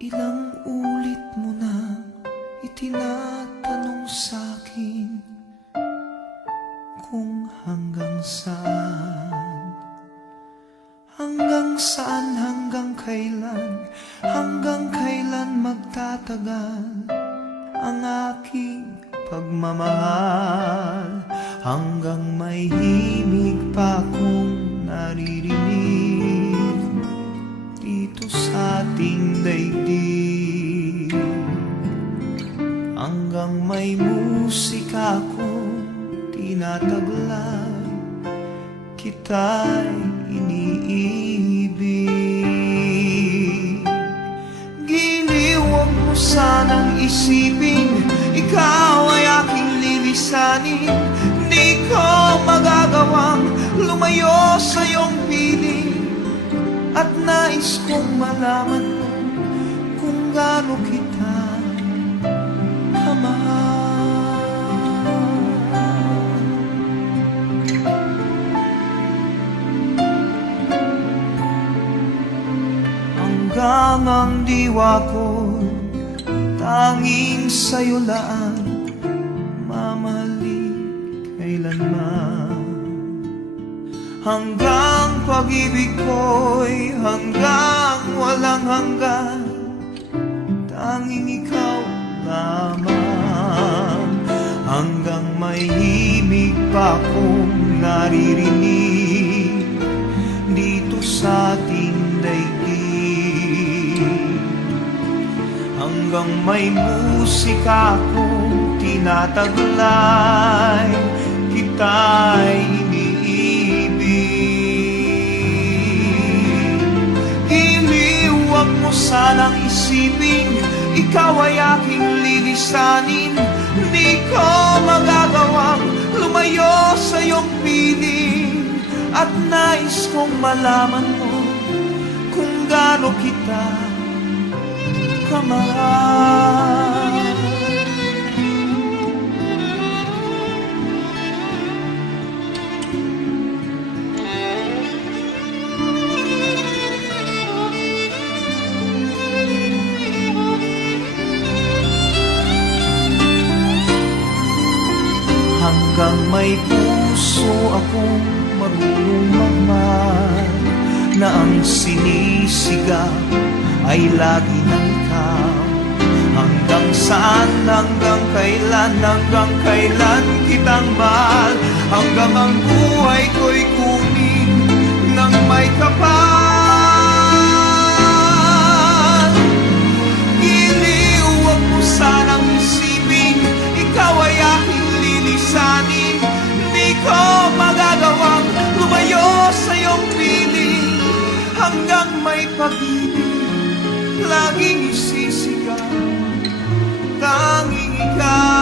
Ilang ulit mo na itinatanong sa'kin kung hanggang saan, hanggang kailan magtatagal ang aking pagmamahal, hanggang may himig pa akong naririnig dito sa ating daigdig, hanggang may musika akong tinataglay, kita'y iniibig. Giliw, huwag mo sanang isipin ikaw ay aking lilisanin. Di ko magagawang lumayo sa iyong piling, at nais kong malaman mo kung gaano kita kamahal. Hanggang ang diwa ko'y tanging sa'yo laan, mamahalin kailanman. Hanggang pag-ibig ko'y hanggang walang hanggan, tanging ikaw lamang. Hanggang may himig pa akong naririnig dito sa ating daigdig, hanggang may musika akong tinataglay, kita'y iniibig. Giliw, huwag mo sanang isipin ikaw ay aking lilisanin. Di ko magagawang lumayo sa iyong piling, at nais kong malaman mo kung gaano kita kamahal. Hanggang may puso akong marunong magmahal, na ang sinisigaw ay lagi ng ikaw. Hanggang saan, hanggang kailan kitang mahal, hanggang ang buhay ko'y kunin ng may kapal. Giliw, huwag mo sanang isipin ikaw ay aking lilisanin. Di ko magagawang lumayo sa iyong piling, hanggang may pag-ibig laging isisigaw, tanging ikaw.